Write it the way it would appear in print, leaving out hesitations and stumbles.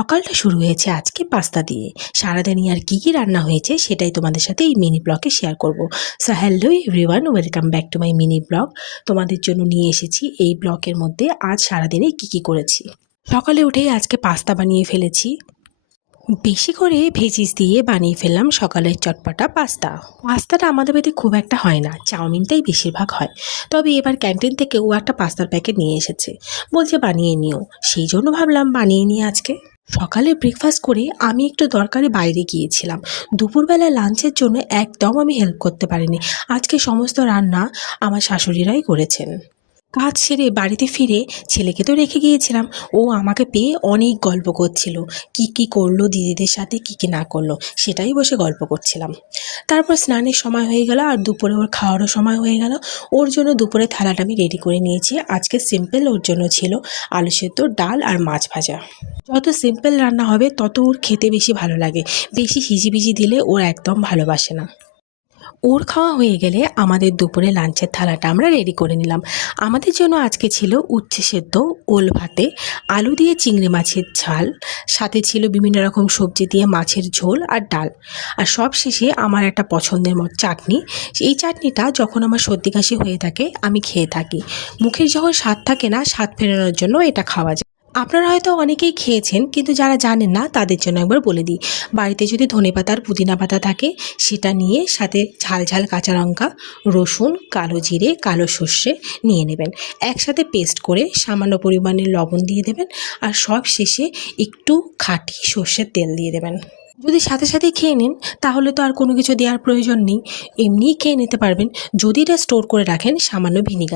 সকালটা শুরু হয়েছে আজকে পাস্তা দিয়ে। সারাদিনই আর কি কি রান্না হয়েছে সেটাই তোমাদের সাথে এই মিনি ব্লগে শেয়ার করব। So hello everyone, welcome back to my mini blog. তোমাদের জন্য নিয়ে এসেছি এই ব্লগের মধ্যে আজ সারাদিনে কি কি করেছি। সকালে উঠেই আজকে পাস্তা বানিয়ে ফেলেছি। বেশি করে ভেজিস দিয়ে বানিয়ে ফেললাম সকালের চটপটা পাস্তা। পাস্তাটা আমাদের বাড়িতে খুব একটা হয় না, চাউমিনটাই বেশিরভাগ হয়। তবে এবার ক্যান্টিন থেকে ও একটা পাস্তার প্যাকেট নিয়ে এসেছে, বলছে বানিয়ে নিও, সেই জন্য ভাবলাম বানিয়ে নিই আজকে। সকালে ব্রেকফাস্ট করে আমি একটু দরকারে বাইরে গিয়েছিলাম। দুপুরবেলা লাঞ্চের জন্য একদম আমি হেল্প করতে পারিনি। আজকে সমস্ত রান্না আমার শাশুড়িরাই করেছেন। কাজ সেরে বাড়িতে ফিরে ছেলেকে তো রেখে গিয়েছিলাম, ও আমাকে পেয়ে অনেক গল্প করছিল, কি কি করলো দিদিদের সাথে, কি কি না করলো সেটাই বসে গল্প করছিলাম। তারপর স্নানের সময় হয়ে গেল আর দুপুরে ওর খাওয়ারও সময় হয়ে গেল। ওর জন্য দুপুরে থালাটা আমি রেডি করে নিয়েছি। আজকে সিম্পল ওর জন্য ছিল আলু সেদ্ধ, ডাল আর মাছ ভাজা। যত সিম্পল রান্না হবে তত ওর খেতে বেশি ভালো লাগে, বেশি হিজিবিজি দিলে ওর একদম ভালোবাসে না। ওর খাওয়া হয়ে গেলে আমাদের দুপুরে লাঞ্চের থালাটা আমরা রেডি করে নিলাম। আমাদের জন্য আজকে ছিল উচ্ছে সেদ্ধ, ওল ভাতে, আলু দিয়ে চিংড়ি মাছের ঝাল, সাথে ছিল বিভিন্ন রকম সবজি দিয়ে মাছের ঝোল আর ডাল। আর সব শেষে আমার একটা পছন্দের মতো চাটনি। এই চাটনিটা যখন আমার সর্দি কাশি হয়ে থাকে আমি খেয়ে থাকি। মুখের যখন স্বাদ থাকে না, স্বাদ ফেরানোর জন্য এটা খাওয়া যায়। আপনারা হয়তো অনেকেই খেয়েছেন, কিন্তু যারা জানেন না তাদের জন্য একবার বলে দিই। বাড়িতে যদি ধনেপাতা আর পুদিনা পাতা থাকে সেটা নিয়ে সাথে ঝাল ঝাল কাঁচা লঙ্কা, রসুন, কালো জিরে, কালো সর্ষে নিয়ে নেবেন। একসাথে পেস্ট করে সামান্য পরিমাণে লবণ দিয়ে দেবেন। আর সব শেষে একটু খাঁটি সর্ষের তেল দিয়ে দেবেন। যদি সাথে সাথে খেয়ে নিন তাহলে তো আর কোনো কিছু দেওয়ার প্রয়োজন নেই, এমনিই খেয়ে নিতে পারবেন। যদি এটা স্টোর করে রাখেন সামান্য ভিনিগার